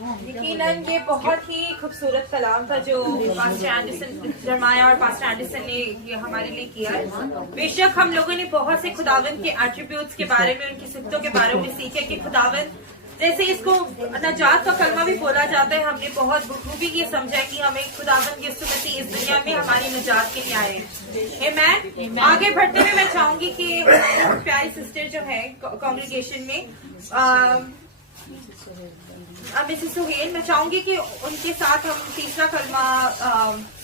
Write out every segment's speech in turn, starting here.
यकीनन ये बहुत ही खूबसूरत कलाम था जो पास्टर एंडरसन जरमाया और पास्टर एंडरसन ने ये हमारे लिए किया है। बेशक हम लोगों ने बहुत से खुदावंद के एट्रीब्यूट्स के बारे में, उनकी सिफ़तों के बारे में सीखे कि खुदावंद जैसे इसको नजात का कलमा भी बोला जाता है। हमने बहुत बखूबी ये समझा कि हमें खुदावंद यीशु मसीह इस दुनिया में हमारी नजात के लिए आए हैं। आमीन। आगे बढ़ते हुए मैं चाहूंगी कि प्यारी सिस्टर जो है कांग्रेगेशन में मिसेस सुहेल, मैं चाहूंगी कि उनके साथ हम तीसरा कलमा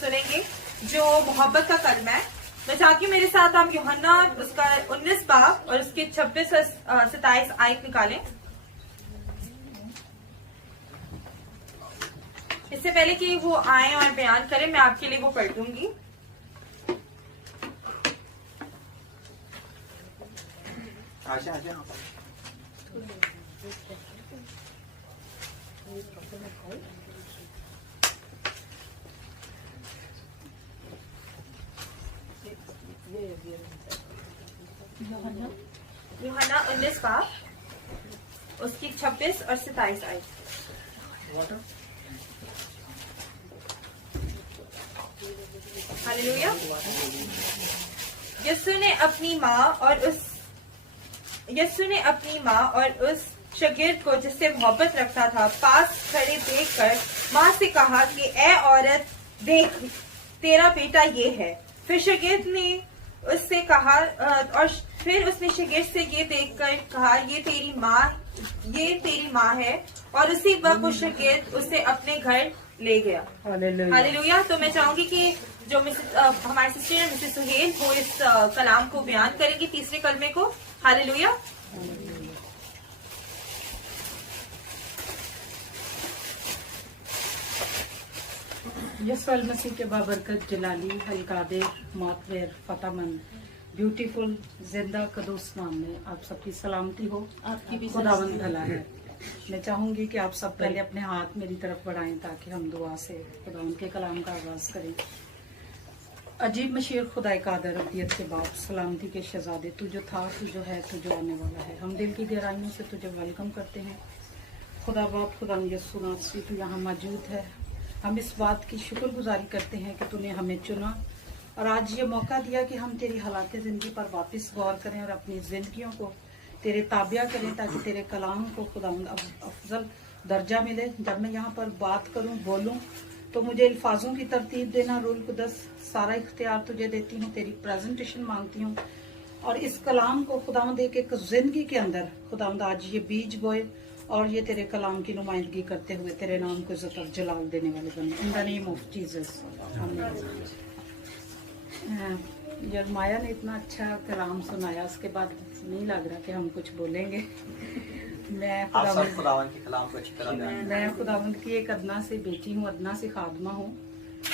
सुनेंगे जो मोहब्बत का कलमा है। मैं चाहती हूँ मेरे साथ हम यूहन्ना उसका 19 बाब और उसके 26 और 27 आयत निकालें। इससे पहले कि वो आए और बयान करें, मैं आपके लिए वो पढ़ दूंगी। यूहन्ना 19 बाब उसकी 26 और 27 आयत। हालेलुया। यीशु ने अपनी माँ और उस शागिर्द को जिससे मोहब्बत रखता था पास खड़े देखकर माँ से कहा कि ए औरत, देख तेरा बेटा ये है। फिर शागिर्द ने उससे कहा और फिर उसने शागिर्द से ये देखकर कहा ये तेरी माँ है। और उसी वक्त उस शागिर्द उसे अपने घर ले गया। हालेलुया। तो मैं चाहूंगी कि जो हमारी सिस्टर है मिसेस सुहेल वो इस कलाम को बयान करेंगी, तीसरे कलमे को। हालेलुया। यसुअल मसीह के बाबरकत जलाली हलकादे मोतबर फतामंद ब्यूटीफुल जिंदा कदूस नाम में आप सबकी सलामती हो। आपकी भी खुदावंद भला है। मैं चाहूंगी कि आप सब पहले अपने हाथ मेरी तरफ बढ़ाएं ताकि हम दुआ से खुदावंद के कलाम का आगाज करें। अजीब मशीर खुदाए कादर अब्दियत के बाप सलामती के शहजादे, तू जो था, तू जो है, तू जो आने वाला है, हम दिल की गहराइयों से तुझे वेलकम करते हैं। खुदा बाप, खुदा यीशु नासरी, तू यहाँ मौजूद है। हम इस बात की शुक्रगुजारी करते हैं कि तूने हमें चुना और आज ये मौका दिया कि हम तेरी हालात जिंदगी पर वापस गौर करें और अपनी जिंदगियों को तेरे ताबिया करें ताकि तेरे कलाम को खुदावंद अफजल दर्जा मिले। जब मैं यहाँ पर बात करूँ, बोलूँ, तो मुझे अल्फाजों की तरतीब देना, रूल कुदस सारा इख्तियार तुझे देती हूँ, तेरी प्रेजेंटेशन मांगती हूँ। और इस कलाम को खुदावंद एक जिंदगी के अंदर खुदावंद आज ये बीज बोए और ये तेरे कलाम की नुमाइंदगी करते हुए तेरे नाम को इज्जत और जलाल देने वाले बने। In the name of Jesus. यरमाया ने इतना अच्छा कलाम सुनाया, उसके बाद नहीं लग रहा कि हम कुछ बोलेंगे। मैं खुदावंद की एक अदना से बेटी हूँ, अदना से खादमा हूँ।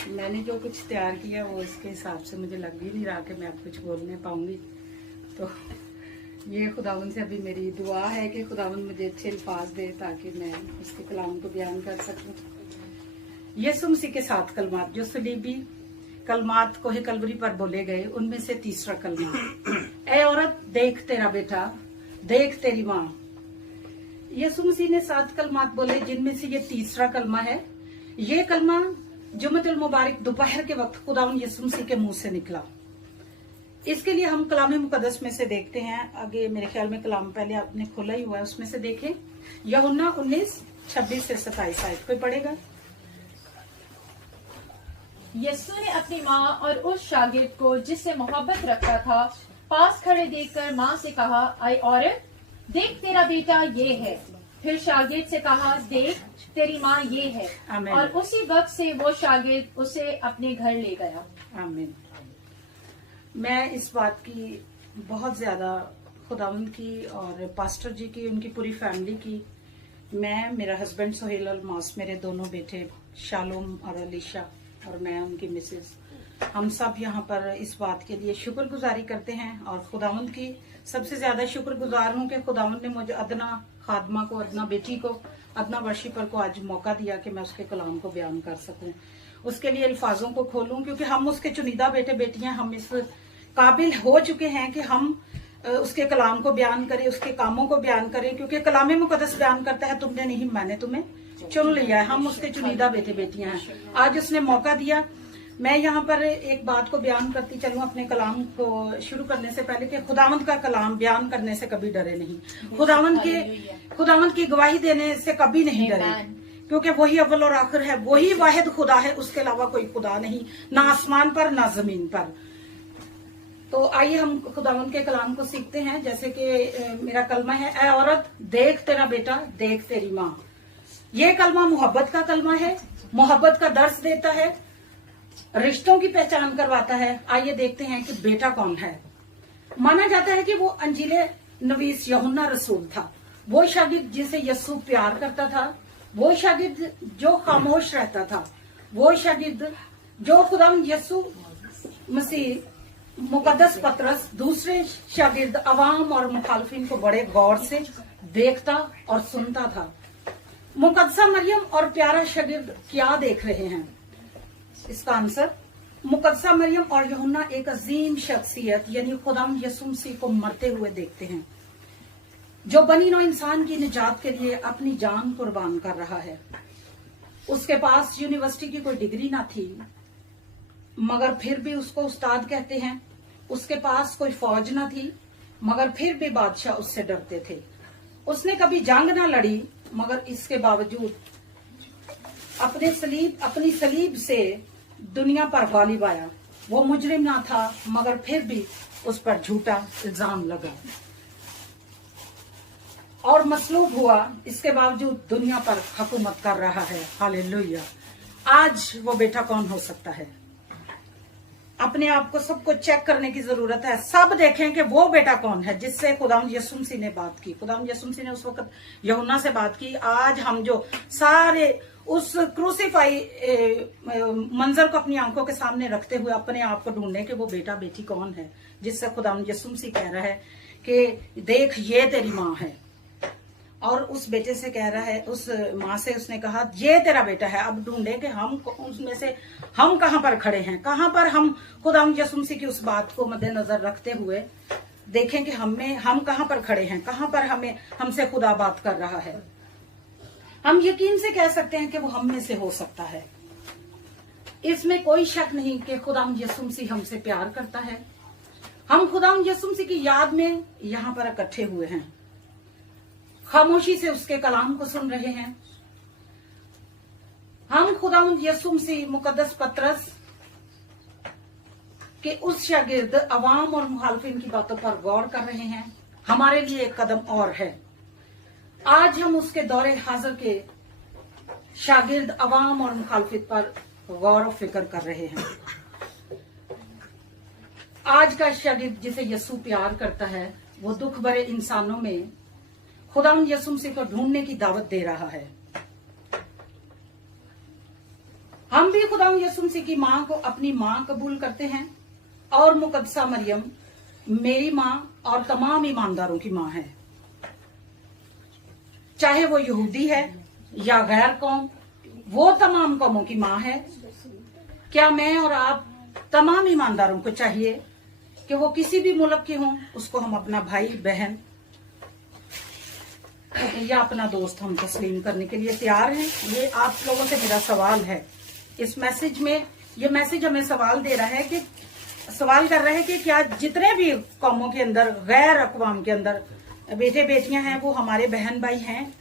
मैंने जो कुछ तैयार किया वो इसके हिसाब से मुझे लग ही नहीं रहा कि मैं अब कुछ बोलने पाऊंगी। तो ये खुदावंद से अभी मेरी दुआ है कि खुदावंद मुझे अच्छे अल्फाज दे ताकि मैं उसके कलाम को बयान कर सकूं। यीशु मसीह के 7 कलमात जो सलीबी कलमात कोहे कलवरी पर बोले गए, उनमें से तीसरा कलमा, ए औरत देख तेरा बेटा, देख तेरी माँ। यीशु मसीह ने 7 कलमात बोले जिनमें से ये तीसरा कलमा है। ये कलमा जुम्मतुल मुबारक दोपहर के वक्त खुदावंद यीशु मसीह के मुंह से निकला। इसके लिए हम कलाम मुकद्दस में से देखते हैं। आगे मेरे ख्याल में कलाम पहले आपने खोला ही हुआ है, उसमें से देखें यूहन्ना 19:26 से 27 आयत। कोई पढ़ेगा? यीशु ने अपनी माँ और उस शागिर्द को जिससे मोहब्बत रखता था पास खड़े देखकर माँ से कहा, आई औरत, देख तेरा बेटा ये है। फिर शागिर्द से कहा, देख तेरी माँ ये है। आमीन। और उसी वक्त से वो शागिर्द उसे अपने घर ले गया। आमीन। मैं इस बात की बहुत ज्यादा खुदावंद की और पास्टर जी की, उनकी पूरी फैमिली की, मैं, मेरा हस्बैंड सोहेल अलमास, मेरे दोनों बेटे शालोम और अलीशा और मैं उनकी मिसेज, हम सब यहाँ पर इस बात के लिए शुक्रगुजारी करते हैं। और खुदावंद की सबसे ज्यादा शुक्रगुजार हूँ कि खुदावंद ने मुझे अदना खादमा को, अदना बेटी को, अदना वर्शिपर को आज मौका दिया कि मैं उसके कलाम को बयान कर सकूं, उसके लिए अल्फाजों को खोलूं, क्योंकि हम उसके चुनिंदा बेटे बेटियां, हम इस काबिल हो चुके हैं कि हम उसके कलाम को बयान करे, उसके कामों को बयान करे, क्योंकि कलाम मुकद्दस बयान करता है तुमने नहीं मैंने तुम्हें चुन लिया है, हम उसके चुनीदा बेटे बेटियां हैं। आज उसने मौका दिया। मैं यहाँ पर एक बात को बयान करती चलूं अपने कलाम को शुरू करने से पहले कि खुदावंद का कलाम बयान करने से कभी डरे नहीं, खुदावंद की गवाही देने से कभी नहीं डरे, क्योंकि वही अव्वल और आखिर है, वही वाहिद खुदा है, उसके अलावा कोई खुदा नहीं, ना आसमान पर ना जमीन पर। तो आइए हम खुदावंद के कलाम को सीखते हैं। जैसे कि मेरा कलमा है, ऐ औरत देख तेरा बेटा, देख तेरी माँ। ये कलमा मोहब्बत का कलमा है, मोहब्बत का दर्स देता है, रिश्तों की पहचान करवाता है। आइए देखते हैं कि बेटा कौन है। माना जाता है कि वो अंजीले नवीस यूहन्ना रसूल था, वो शागिर्द जिसे यस्सु प्यार करता था, वो शागिर्द जो खामोश रहता था, वो शागिर्द जो खुदावंद यस्सु मसीह, मुकद्दस पतरस, दूसरे शागिर्द अवाम और मुखालफिन को बड़े गौर से देखता और सुनता था। मुकद्दसा मरियम और प्यारा शागिर्द क्या देख रहे हैं? इसका आंसर, मुकद्दसा मरियम और यूहन्ना एक अजीम शख्सियत यानी खुदावंद यीशु मसीह को मरते हुए देखते हैं, जो बनी नौ इंसान की निजात के लिए अपनी जान कुर्बान कर रहा है। उसके पास यूनिवर्सिटी की कोई डिग्री ना थी, मगर फिर भी उसको उस्ताद कहते हैं। उसके पास कोई फौज ना थी, मगर फिर भी बादशाह उससे डरते थे। उसने कभी जंग ना लड़ी, मगर इसके बावजूद अपनी सलीब से दुनिया पर गालिब आया। वो मुजरिम ना था, मगर फिर भी उस पर झूठा इल्जाम लगा और मसलूब हुआ। इसके बावजूद दुनिया पर हुकूमत कर रहा है। हालेलुया। आज वो बेटा कौन हो सकता है? अपने आप को सबको चेक करने की जरूरत है। सब देखें कि वो बेटा कौन है जिससे खुदावंद यीशु मसीह ने बात की। खुदावंद यीशु मसीह ने उस वक्त यूहन्ना से बात की। आज हम जो सारे उस क्रूसीफाई मंजर को अपनी आंखों के सामने रखते हुए अपने आप को ढूंढने कि वो बेटा बेटी कौन है जिससे खुदावंद यीशु मसीह कह रहा है कि देख ये तेरी माँ है, और उस बेटे से कह रहा है, उस माँ से उसने कहा ये तेरा बेटा है। अब ढूंढे कि हम उसमें से हम कहाँ पर खड़े हैं, कहाँ पर हम खुदावंद यीशु मसीह की उस बात को मद्देनजर रखते हुए देखें कि हम कहाँ पर खड़े हैं, कहाँ पर हमसे खुदा बात कर रहा है। हम यकीन से कह सकते हैं कि वो हम में से हो सकता है। इसमें कोई शक नहीं कि खुदावंद यीशु मसीह हमसे प्यार करता है। हम खुदावंद यीशु मसीह की याद में यहाँ पर इकट्ठे हुए हैं, खामोशी से उसके कलाम को सुन रहे हैं। हम खुदावंद यीशु मसीह मुकद्दस पतरस के उस शागिर्द अवाम और मुखालफिन की बातों पर गौर कर रहे हैं। हमारे लिए एक कदम और है। आज हम उसके दौरे हाजिर के शागिर्द अवाम और मुखालफिन पर गौर और फिक्र कर रहे हैं। आज का शागिर्द जिसे यीशु प्यार करता है, वो दुख भरे इंसानों में खुदावंद यीशु मसीह को ढूंढने की दावत दे रहा है। हम भी खुदावंद यीशु मसीह की माँ को अपनी माँ कबूल करते हैं, और मुकद्दसा मरियम मेरी माँ और तमाम ईमानदारों की माँ है। चाहे वो यहूदी है या गैर कौम, वो तमाम कौमों की माँ है। क्या मैं और आप तमाम ईमानदारों को चाहिए कि वो किसी भी मुल्क के हों, उसको हम अपना भाई बहन या अपना दोस्त हम तस्लीम करने के लिए तैयार हैं? ये आप लोगों से मेरा सवाल है। इस मैसेज में ये मैसेज हमें सवाल कर रहा है कि क्या जितने भी कौमों के अंदर, गैर अक़वाम के अंदर बेटे बेटियां हैं, वो हमारे बहन भाई हैं?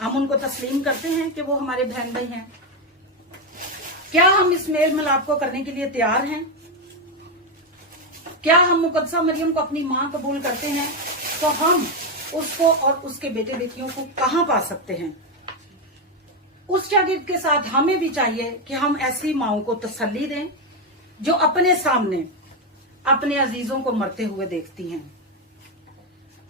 हम उनको तस्लीम करते हैं कि वो हमारे बहन भाई हैं? क्या हम इस मेल मिलाप को करने के लिए तैयार हैं? क्या हम मुकद्दसा मरियम को अपनी माँ कबूल करते हैं? तो हम उसको और उसके बेटे बेटियों को कहाँ पा सकते हैं? उस शागिर्द के साथ हमें भी चाहिए कि हम ऐसी माओं को तसल्ली दें जो अपने सामने अपने अजीजों को मरते हुए देखती हैं।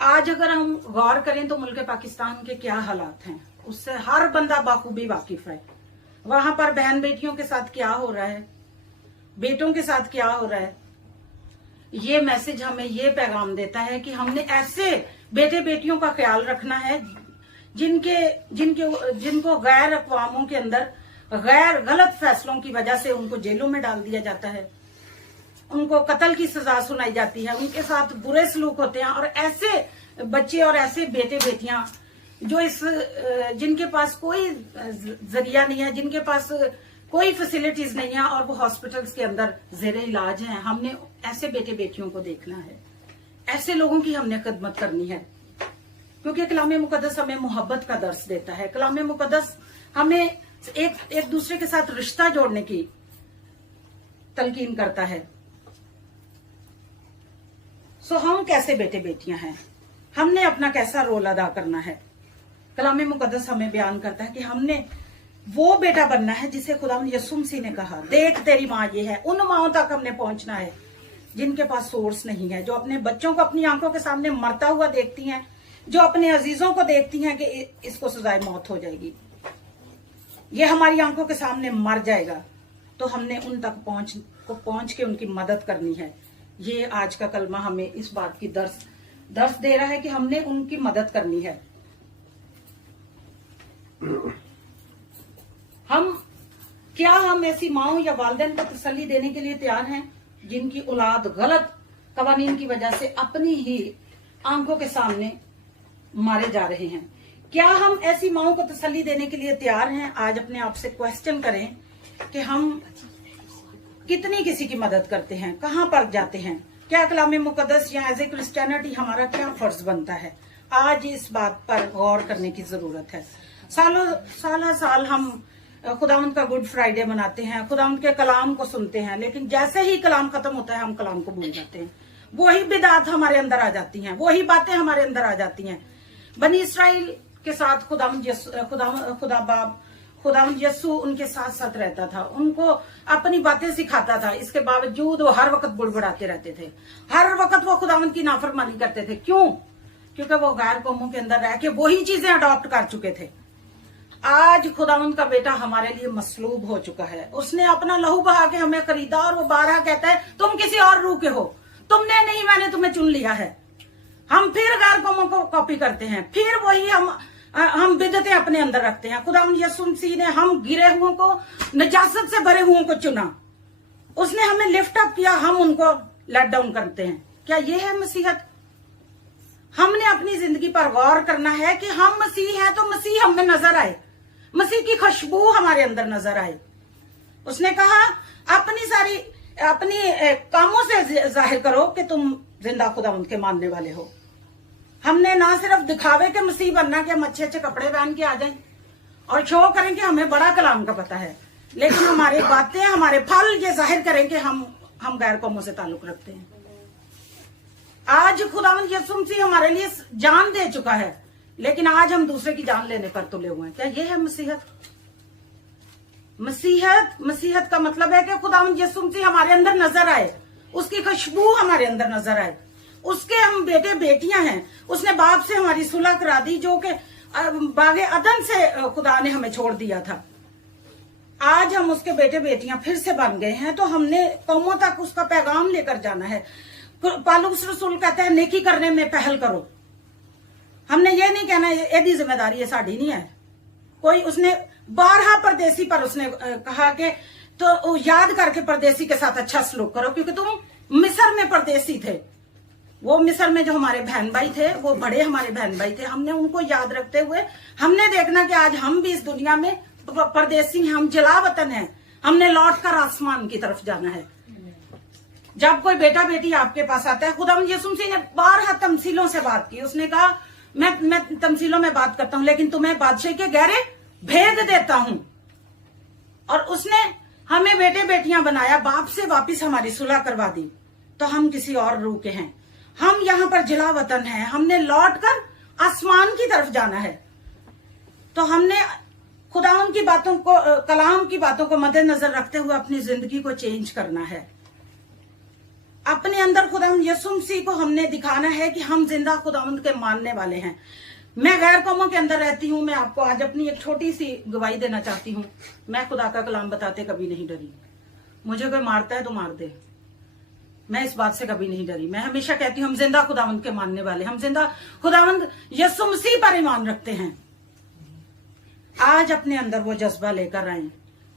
आज अगर हम गौर करें तो मुल्क पाकिस्तान के क्या हालात हैं, उससे हर बंदा बाखूबी वाकिफ है। वहां पर बहन बेटियों के साथ क्या हो रहा है, बेटों के साथ क्या हो रहा है। ये मैसेज हमें ये पैगाम देता है कि हमने ऐसे बेटे बेटियों का ख्याल रखना है जिनको गैर अक़वामों के अंदर गैर गलत फैसलों की वजह से उनको जेलों में डाल दिया जाता है। उनको कत्ल की सजा सुनाई जाती है, उनके साथ बुरे सलूक होते हैं। और ऐसे बच्चे और ऐसे बेटे बेटियां जो जिनके पास कोई जरिया नहीं है, जिनके पास कोई फैसिलिटीज नहीं है और वो हॉस्पिटल्स के अंदर जेरे इलाज हैं, हमने ऐसे बेटे बेटियों को देखना है, ऐसे लोगों की हमने खिदमत करनी है। क्योंकि कलाम मुकद्दस हमें मोहब्बत का दर्स देता है, कलाम मुकद्दस हमें एक दूसरे के साथ रिश्ता जोड़ने की तलकीन करता है। सो हम कैसे बेटे बेटियां हैं, हमने अपना कैसा रोल अदा करना है। कलाम मुकद्दस हमें बयान करता है कि हमने वो बेटा बनना है जिसे खुदावंद यीशु मसीह ने कहा, देख तेरी माँ ये है। उन माओं तक हमने पहुंचना है जिनके पास सोर्स नहीं है, जो अपने बच्चों को अपनी आंखों के सामने मरता हुआ देखती हैं, जो अपने अजीजों को देखती हैं कि इसको सजाए मौत हो जाएगी, ये हमारी आंखों के सामने मर जाएगा, तो हमने उन तक पहुंच के उनकी मदद करनी है। ये आज का कलमा हमें इस बात की दर्स दे रहा है कि हमने उनकी मदद करनी है। हम ऐसी माओं या वालिदैन को तसल्ली देने के लिए तैयार हैं जिनकी औलाद गलत कवानीन की वजह से अपनी ही आंखों के सामने मारे जा रहे हैं? क्या हम ऐसी माओं को तसल्ली देने के लिए तैयार हैं? आज अपने आप से क्वेश्चन करें कि हम कितनी किसी की मदद करते हैं, कहां पर जाते हैं, क्या कलाम मुकद्दस या एज ए क्रिश्चियनिटी हमारा क्या फर्ज बनता है? आज इस बात पर गौर करने की जरूरत है। साल हम खुदावंद का गुड फ्राइडे मनाते हैं, खुदावंद के कलाम को सुनते हैं, लेकिन जैसे ही कलाम खत्म होता है हम कलाम को भूल जाते हैं। वही बिदात हमारे अंदर आ जाती हैं, वही बातें हमारे अंदर आ जाती हैं। बनी इसराइल के साथ खुदावंद यस्सु उनके साथ साथ रहता था, उनको अपनी बातें सिखाता था। इसके बावजूद वो हर वक्त बुड़बुड़ाते रहते थे, हर वक्त वो खुदावंद की नाफरमानी करते थे। क्यों? क्योंकि वो गैर कौमों के अंदर रह के वही चीजें अडॉप्ट कर चुके थे। आज खुदावंद का बेटा हमारे लिए मसलूब हो चुका है, उसने अपना लहू बहा के हमें खरीदा और वो बारहा कहता है तुम किसी और रूह के हो, तुमने नहीं, मैंने तुम्हें चुन लिया है। हम फिर गैर कौमों को कॉपी करते हैं, फिर वही हम बिदतें अपने अंदर रखते हैं। खुदावंद यीशु मसीह ने हम गिरे हुओं को, नजासत से भरे हुओं को चुना, उसने हमें लिफ्ट अप किया, हम उनको लेट डाउन करते हैं। क्या ये है मसीहत? हमने अपनी जिंदगी पर गौर करना है कि हम मसीह हैं तो मसीह हमें नजर आए, मसीह की खुशबू हमारे अंदर नजर आए। उसने कहा अपनी कामों से जाहिर करो कि तुम जिंदा खुदावंद के मानने वाले हो। हमने ना सिर्फ दिखावे के मसीह बनना कि हम अच्छे अच्छे कपड़े पहन के आ जाएं और शो करें कि हमें बड़ा कलाम का पता है, लेकिन हमारी बातें, हमारे फल ये जाहिर करें कि हम गैर कौमों से ताल्लुक रखते हैं। आज खुदावंद यीशु मसीह हमारे लिए जान दे चुका है, लेकिन आज हम दूसरे की जान लेने पर तुले हुए हैं। क्या ये है मसीहत? मसीहत का मतलब है कि खुदावंद यीशु मसीह हमारे अंदर नजर आए, उसकी खुशबू हमारे अंदर नजर आए, उसके हम बेटे बेटियां हैं। उसने बाप से हमारी सुलह करा दी, जो कि बागे अदन से खुदा ने हमें छोड़ दिया था। आज हम उसके बेटे बेटियां फिर से बन गए हैं, तो हमने कौमों तक उसका पैगाम लेकर जाना है। पौलुस रसूल कहता है नेकी करने में पहल करो। हमने ये नहीं कहना यदि जिम्मेदारी ये साड़ी नहीं है कोई। उसने 12 परदेसी पर उसने कहा कि तो याद करके परदेसी के साथ अच्छा सलूक करो, क्योंकि तुम मिस्र में परदेसी थे। वो मिस्र में जो हमारे बहन भाई थे, वो बड़े हमारे बहन भाई थे, हमने उनको याद रखते हुए हमने देखना कि आज हम भी इस दुनिया में परदेसी हैं, हम जला वतन हैं, हमने लौट कर आसमान की तरफ जाना है। जब कोई बेटा बेटी आपके पास आता है, खुदावंद यीशु मसीह ने 12 तमसीलों से बात की। उसने कहा मैं तमसीलों में बात करता हूं, लेकिन तुम्हें बादशाह के गहरे भेद देता हूं। और उसने हमें बेटे बेटियां बनाया, बाप से वापिस हमारी सुलह करवा दी, तो हम किसी और रूह के हैं। हम यहाँ पर जिला वतन हैं, हमने लौट कर आसमान की तरफ जाना है। तो हमने खुदावंद की बातों को, कलाम की बातों को मद्देनजर रखते हुए अपनी जिंदगी को चेंज करना है। अपने अंदर खुदावंद यीशु मसीह को हमने दिखाना है कि हम जिंदा खुदावंद के मानने वाले हैं। मैं गैर कौमों के अंदर रहती हूँ, मैं आपको आज अपनी एक छोटी सी गवाही देना चाहती हूँ। मैं खुदा का कलाम बताते कभी नहीं डरी। मुझे कोई मारता है तो मार दे, मैं इस बात से कभी नहीं डरी। मैं हमेशा कहती हूँ हम जिंदा खुदावंद के मानने वाले, हम जिंदा खुदावंद यीशु मसीह पर ईमान रखते हैं। आज अपने अंदर वो जज्बा लेकर आए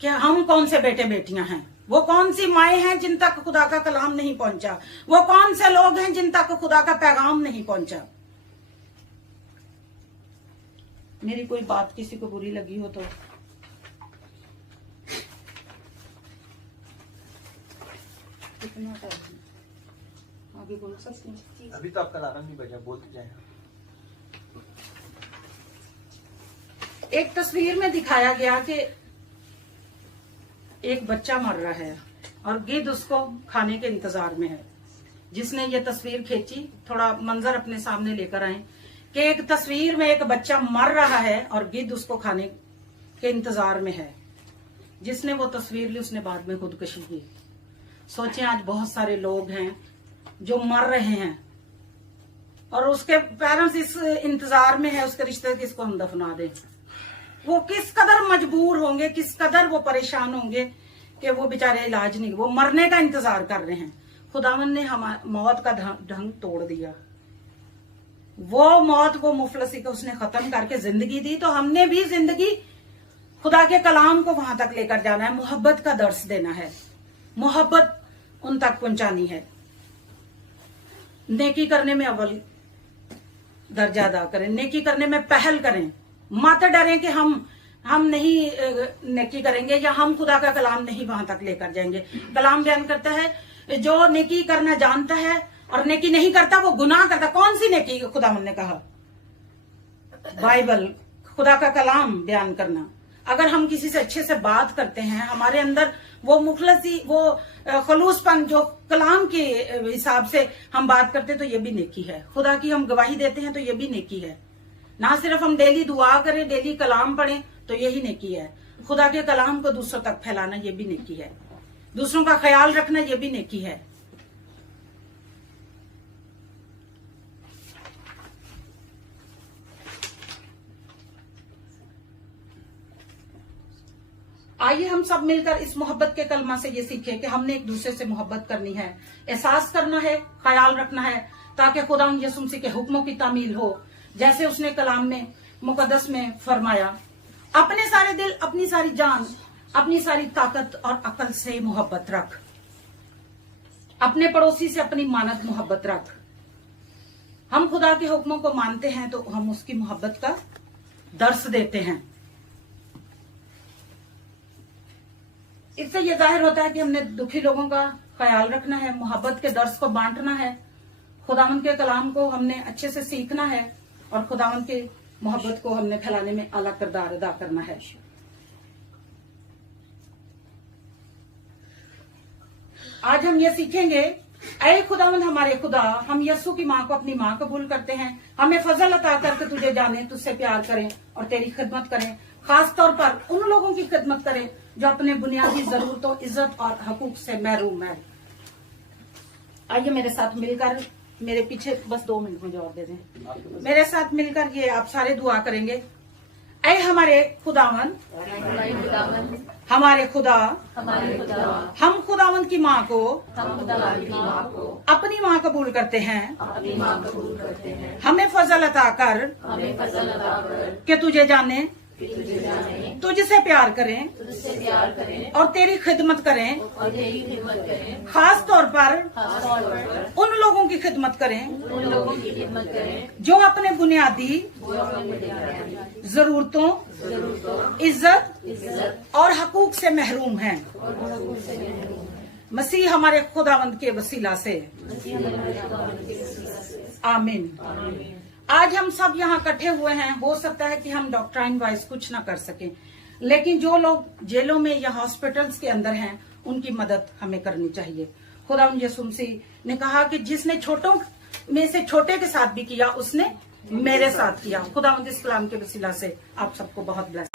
कि हम कौन से बेटे बेटियां हैं। वो कौन सी माएँ हैं जिन तक खुदा का कलाम नहीं पहुंचा, वो कौन से लोग हैं जिन तक खुदा का पैगाम नहीं पहुंचा। मेरी कोई बात किसी को बुरी लगी हो तो कितना टाइम आगे बोल सकते हैं? अभी तो आपका अलार्म नहीं बजा, बोलते जाए। एक तस्वीर में दिखाया गया कि एक बच्चा मर रहा है और गिद्ध उसको खाने के इंतजार में है। जिसने ये तस्वीर खींची, थोड़ा मंजर अपने सामने लेकर आए कि एक तस्वीर में एक बच्चा मर रहा है और गिद्ध उसको खाने के इंतजार में है। जिसने वो तस्वीर ली उसने बाद में खुदकुशी की। सोचें, आज बहुत सारे लोग हैं जो मर रहे हैं और उसके पेरेंट्स इस इंतजार में है उसके रिश्ते किसको हम दफना दें। वो किस कदर मजबूर होंगे, किस कदर वो परेशान होंगे कि वो बेचारे इलाज नहीं, वो मरने का इंतजार कर रहे हैं। खुदावंद ने मौत का ढंग तोड़ दिया। वो मौत, वो मुफलसी को उसने खत्म करके जिंदगी दी। तो हमने भी जिंदगी खुदा के कलाम को वहां तक लेकर जाना है, मोहब्बत का दर्स देना है, मोहब्बत उन तक पहुंचानी है। नेकी करने में अव्वल दर्जा अदा करें, नेकी करने में पहल करें। मत डरें कि हम नहीं नेकी करेंगे या हम खुदा का कलाम नहीं वहां तक लेकर जाएंगे। कलाम बयान करता है जो नेकी करना जानता है और नेकी नहीं करता वो गुनाह करता। कौन सी नेकी? खुदावंद ने कहा बाइबल, खुदा का कलाम बयान करना। अगर हम किसी से अच्छे से बात करते हैं, हमारे अंदर वो मुखलसी, वो खलूसपन जो कलाम के हिसाब से हम बात करते, तो ये भी नेकी है। खुदा की हम गवाही देते हैं तो ये भी नेकी है। ना सिर्फ हम डेली दुआ करें, डेली कलाम पढ़ें तो यही नेकी है। खुदा के कलाम को दूसरों तक फैलाना ये भी नेकी है। दूसरों का ख्याल रखना ये भी नेकी है। आइए हम सब मिलकर इस मोहब्बत के कलमा से ये सीखें कि हमने एक दूसरे से मोहब्बत करनी है, एहसास करना है, ख्याल रखना है, ताकि खुदा यीशु मसीह के हुक्मों की तामील हो। जैसे उसने कलाम में मुकद्दस में फरमाया, अपने सारे दिल, अपनी सारी जान, अपनी सारी ताकत और अकल से मोहब्बत रख। अपने पड़ोसी से अपनी मानद मोहब्बत रख। हम खुदा के हुक्मों को मानते हैं तो हम उसकी मोहब्बत का दर्स देते हैं। इससे यह जाहिर होता है कि हमने दुखी लोगों का ख्याल रखना है, मोहब्बत के दर्स को बांटना है, खुदावंद के कलाम को हमने अच्छे से सीखना है और खुदावंद के मोहब्बत को हमने फैलाने में आला किरदार अदा करना है। आज हम ये सीखेंगे, ऐ खुदावंद हमारे खुदा, हम यीशु की माँ को अपनी माँ कबूल करते हैं। हमें फजल अता करके तुझे जाने, तुझसे प्यार करें और तेरी खिदमत करें। खास तौर पर उन लोगों की खिदमत करें जो अपने बुनियादी जरूरतों, इज्जत और हकूक से महरूम है। आइए मेरे साथ मिलकर, मेरे पीछे बस 2 मिनट मुझे और दे दें। मेरे साथ मिलकर ये आप सारे दुआ करेंगे। ऐ हमारे खुदावन, हमारे खुदा, हम खुदावंद की माँ को अपनी माँ कबूल करते हैं। हमें फजल अता कर कि तुझे जाने, तुझसे प्यार करें और तेरी खिदमत करें। खास तौर पर उन लोगों की खिदमत करें जो अपने बुनियादी जरूरतों, इज्जत और हकूक से महरूम हैं। मसीह हमारे खुदावंद के वसीला से, आमीन। आज हम सब यहाँ इकट्ठे हुए हैं। हो सकता है कि हम डॉक्ट्राइन वाइज कुछ ना कर सकें, लेकिन जो लोग जेलों में या हॉस्पिटल्स के अंदर हैं उनकी मदद हमें करनी चाहिए। खुदावंद यीशु मसीह ने कहा कि जिसने छोटों में से छोटे के साथ भी किया उसने मेरे साथ किया। खुदावंद इस कलाम के वसीला से आप सबको बहुत ब्लेस।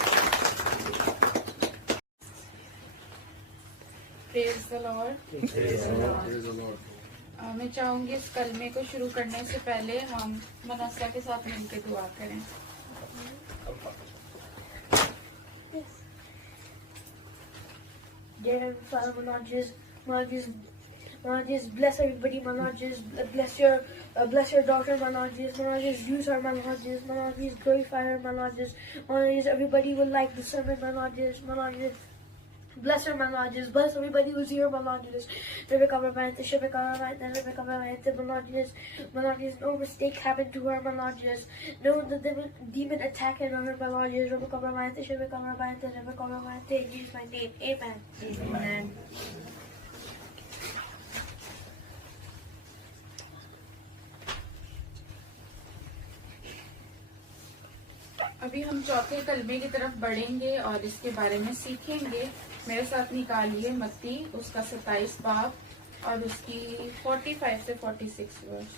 Praise the Lord. मैं चाहूंगी इस कलमे को शुरू करने से पहले हम मनस्सा के साथ मिलकर दुआ करें। Dear Heavenly Father, Manajis, bless everybody, Manajis, bless your daughter, Manajis, use her, Manajis, glorify her, Manajis, everybody will like the sermon, Manajis, Bless her, my Lord Jesus. Bless everybody who's here, my Lord Jesus. Rebecca, Rebecca, Rebecca, Rebecca, my Lord Jesus. My Lord Jesus, no mistake happened to her, my Lord Jesus. No the demon attack her, my Lord Jesus. Rebecca, Rebecca, Rebecca, in Jesus' my name. Amen. Amen. अभी हम चौथे कलमे की तरफ बढ़ेंगे और इसके बारे में सीखेंगे। मेरे साथ निकालिए मत्ती उसका 27 बाब और उसकी 45 से 46 वर्ष।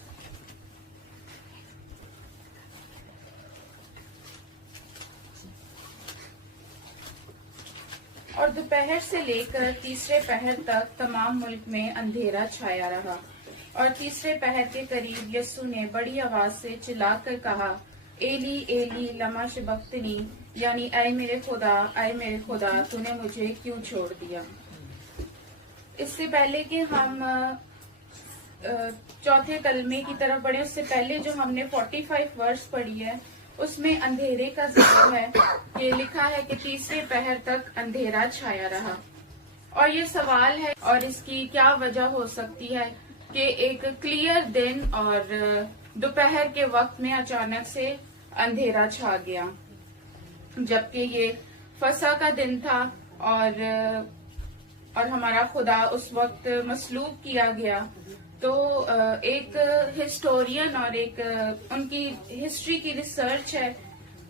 और दोपहर से लेकर तीसरे पहर तक तमाम मुल्क में अंधेरा छाया रहा और तीसरे पहर के करीब यीशु ने बड़ी आवाज से चिल्लाकर कहा, एली एली लमा शबक्तनी, यानी ऐ मेरे खुदा तूने मुझे क्यों छोड़ दिया। इससे पहले कि हम चौथे कलमे की तरफ बढ़े, उससे पहले जो हमने 45 वर्ष पढ़ी है उसमें अंधेरे का जिक्र है कि लिखा है कि तीसरे पहर तक अंधेरा छाया रहा। और ये सवाल है और इसकी क्या वजह हो सकती है कि एक क्लियर दिन और दोपहर के वक्त में अचानक से अंधेरा छा गया, जबकि ये फसा का दिन था और हमारा खुदा उस वक्त मसलूब किया गया। तो एक हिस्टोरियन और एक उनकी हिस्ट्री की रिसर्च है,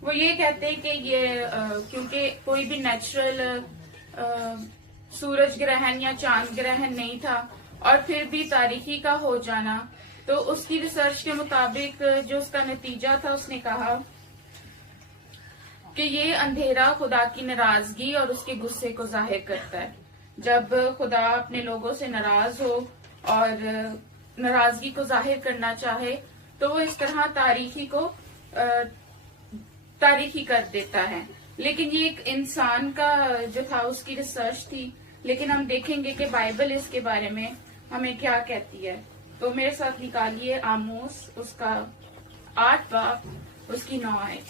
वो ये कहते हैं कि ये क्योंकि कोई भी नेचुरल सूरज ग्रहण या चांद ग्रहण नहीं था और फिर भी तारीखी का हो जाना, तो उसकी रिसर्च के मुताबिक जो उसका नतीजा था, उसने कहा कि ये अंधेरा खुदा की नाराजगी और उसके गुस्से को जाहिर करता है। जब खुदा अपने लोगों से नाराज हो और नाराजगी को जाहिर करना चाहे तो वो इस तरह तारीखी कर देता है। लेकिन ये एक इंसान का जो था उसकी रिसर्च थी, लेकिन हम देखेंगे कि बाइबल इसके बारे में हमें क्या कहती है। तो मेरे साथ निकालिए आमोस उसका 8 बाब उसकी 9 आयत।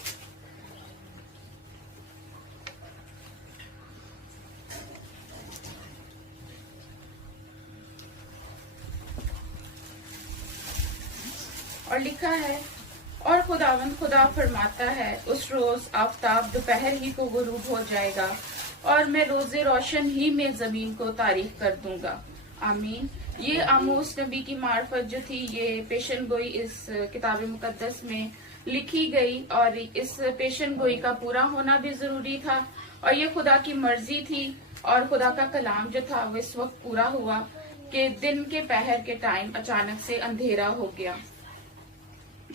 और लिखा है, और खुदा फरमाता है, उस रोज आफताब दोपहर ही को गुरूब हो जाएगा और मैं रोजे रोशन ही में जमीन को तारीफ कर दूंगा। आमीन। ये आमोस नबी की मार्फत जो थी, ये पेशन गोई इस किताब मुकद्दस में लिखी गई और इस पेशन गोई का पूरा होना भी जरूरी था और ये खुदा की मर्जी थी और खुदा का कलाम जो था वो इस वक्त पूरा हुआ कि दिन के पहर के टाइम अचानक से अंधेरा हो गया।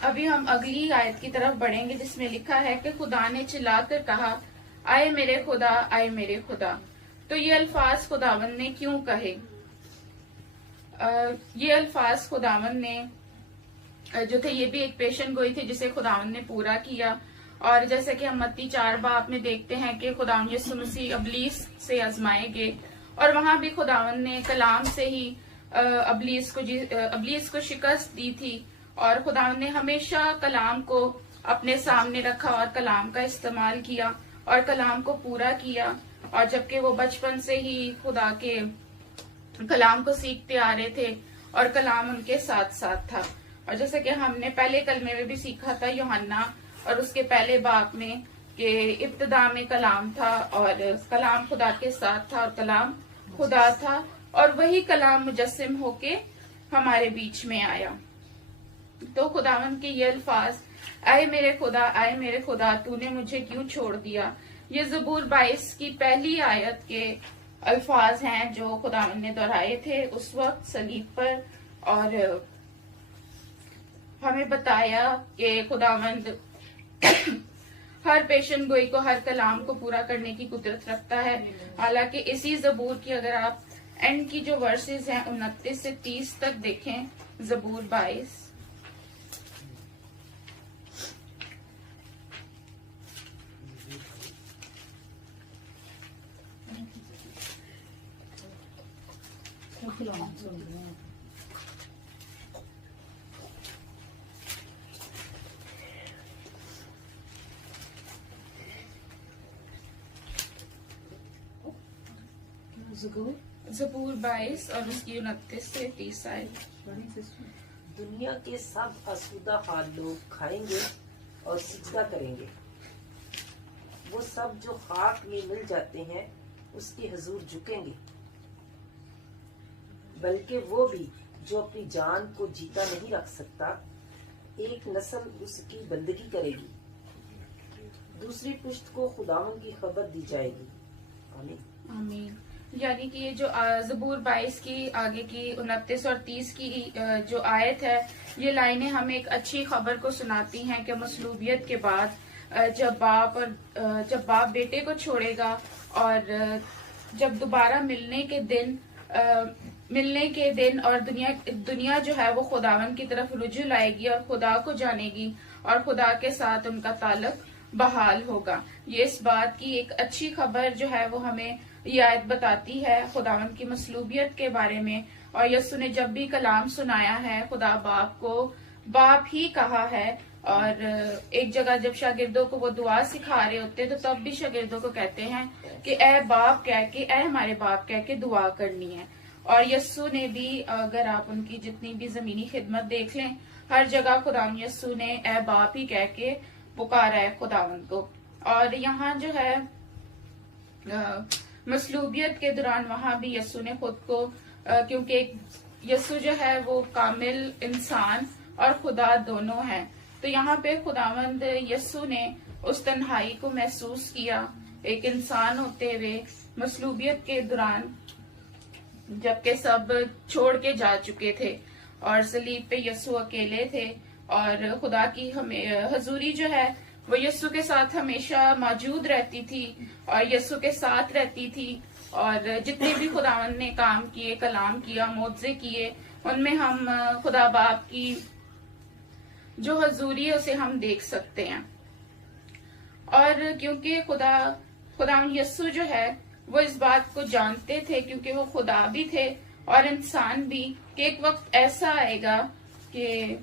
अभी हम अगली आयत की तरफ बढ़ेंगे जिसमें लिखा है कि खुदा ने चिल्लाकर कहा, आए मेरे खुदा। तो ये अल्फाज खुदावन ने क्यों कहे? ये अल्फाज खुदावन ने जो थे, ये भी एक पेशन गोई थी जिसे खुदावन ने पूरा किया। और जैसे कि हम मत्ती 4 बाब में देखते हैं कि खुदावन यीशु मसीह अबलीस से आजमाए गए और वहां भी खुदावन ने कलाम से ही अबलीस को शिकस्त दी थी और खुदावन ने हमेशा कलाम को अपने सामने रखा और कलाम का इस्तेमाल किया और कलाम को पूरा किया। और जबकि वो बचपन से ही खुदा के कलाम को सीखते आ रहे थे और कलाम उनके साथ साथ था। और जैसे कि हमने पहले कलमे में भी सीखा था यूहन्ना और उसके पहले बाब में कि इब्तिदा में कलाम था और कलाम खुदा के साथ था और कलाम खुदा था और वही कलाम मुजस्सिम होके हमारे बीच में आया। तो खुदावन के ये अल्फाज, आए मेरे खुदा तूने मुझे क्यों छोड़ दिया, ये ज़बूर 22 की पहली आयत के अल्फाज हैं जो खुदावन ने दोहराए थे उस वक्त सलीब पर और हमें बताया कि खुदावंद हर पेशन गोई को, हर कलाम को पूरा करने की कुदरत रखता है। हालांकि इसी ज़बूर की अगर आप एंड की जो वर्सेस हैं 29 से 30 तक देखें, ज़बूर 22, जबूर 22 और उसकी 29 से 30 आयत। दुनिया के सब आसूदा हाल लोग खाएंगे और सिजदा करेंगे। वो सब जो खाक में मिल जाते हैं उसके हुजूर झुकेंगे, बल्कि वो भी जो अपनी जान को जीता नहीं रख सकता, एक नस्ल उसकी बंदगी करेगी, दूसरी पुश्त को खुदावन की खबर दी जाएगी। आमीन। आमीन। यानी कि ये जो जबूर 22 की आगे की 29 और 30 की जो आयत है, ये लाइनें हमें एक अच्छी खबर को सुनाती हैं कि मसलूबियत के बाद जब बाप बेटे को छोड़ेगा और जब दोबारा मिलने के दिन और दुनिया जो है वो खुदावन की तरफ रुजू लाएगी और खुदा को जानेगी और खुदा के साथ उनका ताल्लुक बहाल होगा। ये इस बात की एक अच्छी खबर जो है वो हमें ये आयत बताती है खुदावन की मसलूबियत के बारे में। और यस्सु ने जब भी कलाम सुनाया है, खुदा बाप को बाप ही कहा है। और एक जगह जब शागिर्दों को वो दुआ सिखा रहे होते तो तब भी शागिर्दों को कहते हैं कि ए बाप कह के, ए हमारे बाप कह के दुआ करनी है। और यस्सु ने भी, अगर आप उनकी जितनी भी जमीनी खिदमत देख लें, हर जगह खुदावन यस्सु ने ए बाप ही कह के पुकारा है खुदावन को। और यहाँ जो है मसलूबियत के दौरान वहां भी यस्सु ने खुद को, क्योंकि यस्सु जो है वो कामिल इंसान और खुदा दोनों हैं, तो यहाँ पे खुदावंद यस्सु ने उस तन्हाई को महसूस किया एक इंसान होते हुए मसलूबियत के दौरान, जबकि सब छोड़ के जा चुके थे और सलीब पे यस्सु अकेले थे। और खुदा की हमें हजूरी जो है वो यस्सु के साथ हमेशा मौजूद रहती थी और यस्सु के साथ रहती थी। और जितने भी खुदावन ने काम किए, कलाम किया, मोज़े किए, उनमें हम खुदा बाप की जो हजूरी है उसे हम देख सकते हैं। और क्योंकि खुदावन यस्सु जो है वो इस बात को जानते थे, क्योंकि वो खुदा भी थे और इंसान भी, कि एक वक्त ऐसा आएगा कि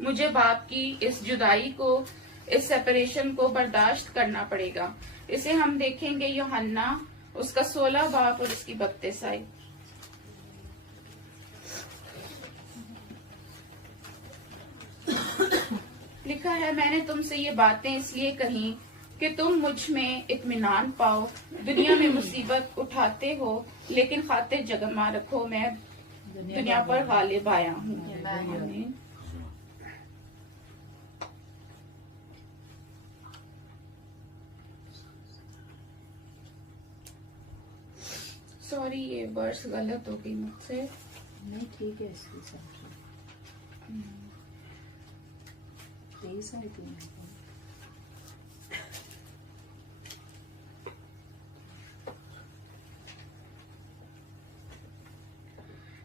मुझे बाप की इस जुदाई को, इस सेपरेशन को बर्दाश्त करना पड़ेगा। इसे हम देखेंगे यूहन्ना उसका 16 बाब और उसकी 32 आयत। लिखा है, मैंने तुमसे ये बातें इसलिए कही कि तुम मुझ में इत्मीनान पाओ। दुनिया में मुसीबत उठाते हो, लेकिन खातिर जगमा रखो, मैं दुनिया पर गालिब आया हूँ। आमीन। सॉरी, ये वर्स गलत हो गई मुझसे। नहीं, ठीक है। इसकी सब 23 है।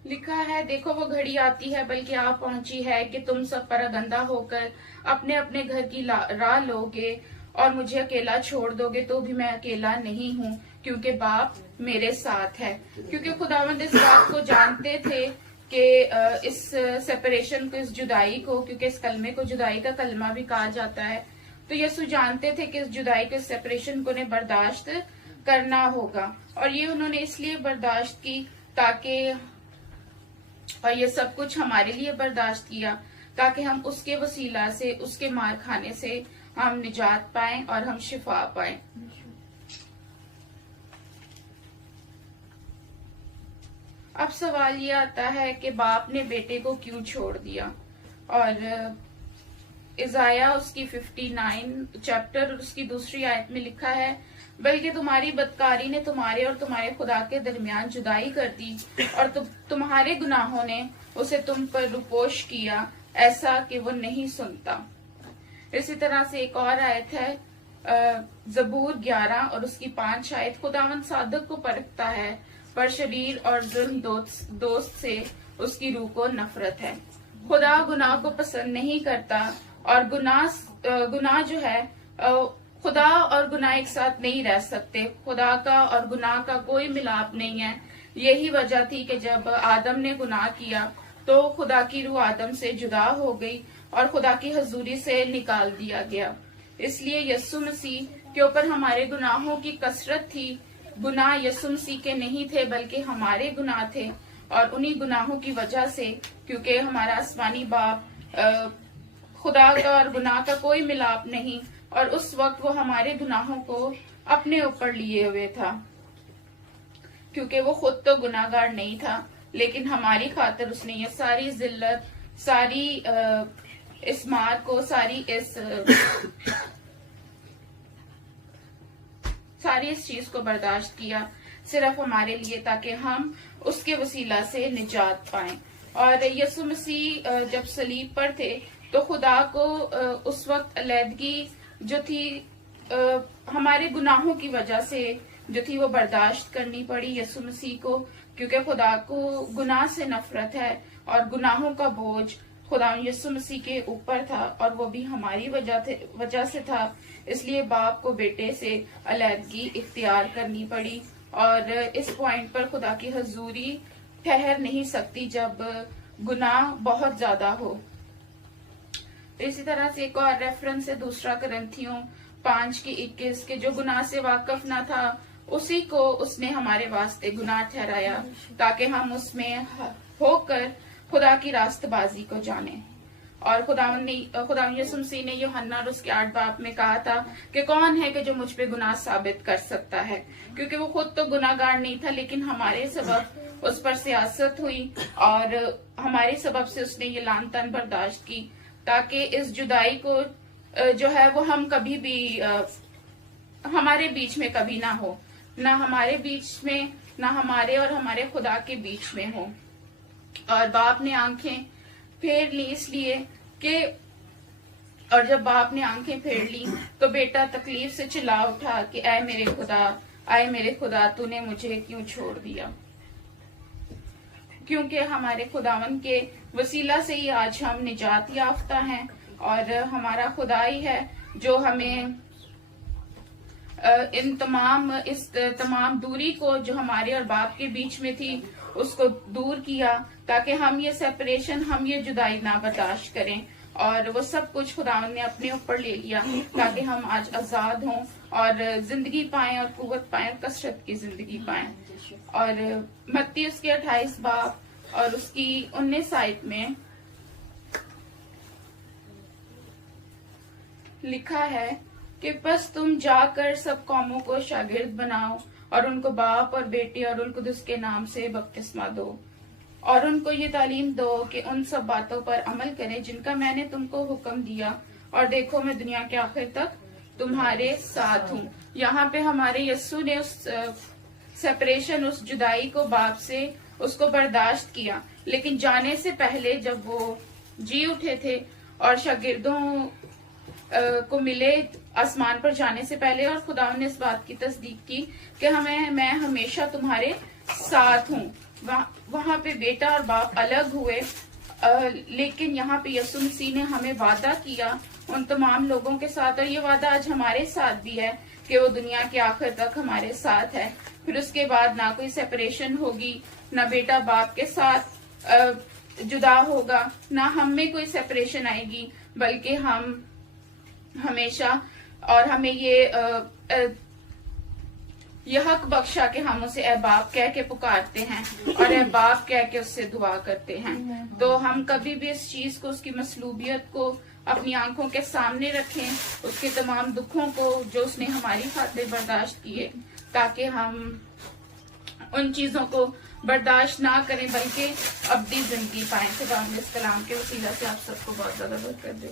लिखा है, देखो वो घड़ी आती है, बल्कि आ पहुंची है कि तुम सब परगंदा होकर अपने अपने घर की राह लोगे और मुझे अकेला छोड़ दोगे, तो भी मैं अकेला नहीं हूँ, क्योंकि बाप मेरे साथ है। क्योंकि खुदावंद इस बात को जानते थे कि इस सेपरेशन को, इस जुदाई को, क्योंकि इस कलमे को जुदाई का कलमा भी कहा जाता है, तो यीशु जानते थे कि इस जुदाई को, इस सेपरेशन को उन्हें बर्दाश्त करना होगा। और ये उन्होंने इसलिए बर्दाश्त की ताकि, और ये सब कुछ हमारे लिए बर्दाश्त किया ताकि हम उसके वसीला से, उसके मार खाने से हम निजात पाएं और हम शिफा पाएं। अब सवाल ये आता है कि बाप ने बेटे को क्यों छोड़ दिया। और इज़ाया उसकी 59 चैप्टर उसकी 2 आयत में लिखा है, बल्कि तुम्हारी बदकारी ने तुम्हारे और तुम्हारे खुदा के दरमियान जुदाई कर दी और तुम्हारे गुनाहों ने उसे तुम पर रुपोश किया, ऐसा कि वो नहीं सुनता। इसी तरह से एक और आयत है जबूर 11 और उसकी 5 आयत, खुदावंद सादक को परखता है, पर शरीर और जुल्म दोस्त से उसकी रूह को नफरत है। खुदा गुनाह को पसंद नहीं करता और गुनाह जो है, खुदा और गुनाह एक साथ नहीं रह सकते। खुदा का और गुनाह का कोई मिलाप नहीं है। यही वजह थी कि जब आदम ने गुनाह किया तो खुदा की रूह आदम से जुदा हो गई और खुदा की हजूरी से निकाल दिया गया। इसलिए यस्सु मसीह के ऊपर हमारे गुनाहों की कसरत थी, गुनाह यसु मसीह के नहीं थे बल्कि हमारे गुनाह थे, और उन्हीं गुनाहों की वजह से, क्योंकि हमारा आसमानी बाप खुदा का और गुनाह का कोई मिलाप नहीं, और उस वक्त वो हमारे गुनाहों को अपने ऊपर लिए हुए था, क्योंकि वो खुद तो गुनाहगार नहीं था, लेकिन हमारी खातिर उसने ये सारी जिल्लत, सारी इस मार को, सारी इस चीज को बर्दाश्त किया सिर्फ हमारे लिए, ताकि हम उसके वसीला से निजात पाएं। और यसु मसीह जब सलीब पर थे तो खुदा को उस वक्त अलहदगी जो थी हमारे गुनाहों की वजह से जो थी वो बर्दाश्त करनी पड़ी यसु मसीह को, क्योंकि खुदा को गुनाह से नफरत है और गुनाहों का बोझ खुदा यसु मसीह के ऊपर था, और वो भी हमारी वजह से था। इसलिए बाप को बेटे से अलहदगी इख्तियार करनी पड़ी, और इस पॉइंट पर खुदा की हजूरी ठहर नहीं सकती जब गुनाह बहुत ज्यादा हो। इसी तरह से एक और रेफरेंस है 2 करंथियों 5:21 के, जो गुनाह से वाकिफ न था उसी को उसने हमारे वास्ते गुनाह ठहराया, ताकि हम उसमें होकर खुदा की रास्तबाजी को जाने। और खुदा यसु मसीह ने यूहन्ना और उसके 8 बाब में कहा था कि कौन है कि जो मुझ पे गुनाह साबित कर सकता है, क्योंकि वो खुद तो गुनाहगार नहीं था, लेकिन हमारे सबब उस पर सियासत हुई और हमारे सबब से उसने ये लान तान बर्दाश्त की, ताकि इस जुदाई को जो है वो हम कभी भी हमारे बीच में कभी ना हो, ना हमारे बीच में, ना हमारे और हमारे खुदा के बीच में हो। और बाप ने आंखें फेर ली इसलिए कि, और जब बाप ने आंखें फेर ली तो बेटा तकलीफ से चिल्ला उठा कि आए मेरे खुदा तूने मुझे क्यों छोड़ दिया। क्योंकि हमारे खुदावन के वसीला से ही आज हम निजात याफ्ता हैं, और हमारा खुदा ही है जो हमें इस तमाम दूरी को जो हमारे और बाप के बीच में थी उसको दूर किया, ताकि हम ये सेपरेशन, हम ये जुदाई ना बर्दाश्त करें, और वो सब कुछ खुदावन ने अपने ऊपर ले लिया, ताकि हम आज आजाद हों और जिंदगी पाएं और कुव्वत पाएं और कसरत की जिंदगी पाएं। और मत्ती उसके 28 बाब और उसकी 19 आयत में लिखा है कि बस तुम जाकर सब कौमों को शागिर्द बनाओ और उनको बाप और बेटे और उल कुदस के नाम से बपतिस्मा दो, और उनको ये तालीम दो कि उन सब बातों पर अमल करें जिनका मैंने तुमको हुक्म दिया, और देखो मैं दुनिया के आखिर तक तुम्हारे साथ हूँ। यहाँ पे हमारे यस्सु ने उस सेपरेशन, उस जुदाई को बाप से उसको बर्दाश्त किया, लेकिन जाने से पहले जब वो जी उठे थे और शागिर्दों को मिले आसमान पर जाने से पहले, और खुदा ने इस बात की तस्दीक की कि मैं हमेशा तुम्हारे साथ हूँ। वहाँ पे बेटा और बाप अलग हुए, लेकिन यहाँ पे यसु मसीह ने हमें वादा किया उन तमाम लोगों के साथ, और ये वादा आज हमारे साथ भी है कि वो दुनिया के आखिर तक हमारे साथ है। फिर उसके बाद ना कोई सेपरेशन होगी, ना बेटा बाप के साथ जुदा होगा, ना हम में कोई सेपरेशन आएगी, बल्कि हम हमेशा, और हमें ये हक बख्शा कि हम उसे ए बाप कह के पुकारते हैं और ए बाप कह के उससे दुआ करते हैं। तो हम कभी भी इस चीज को, उसकी मसलूबियत को अपनी आंखों के सामने रखें, उसके तमाम दुखों को जो उसने हमारी खातिर बर्दाश्त किए, ताकि हम उन चीजों को बर्दाश्त ना करें बल्कि अब्दी जिंदगी पाएं। खुदा इस कलाम के वसीला से आप सबको बहुत ज्यादा बरकत दे।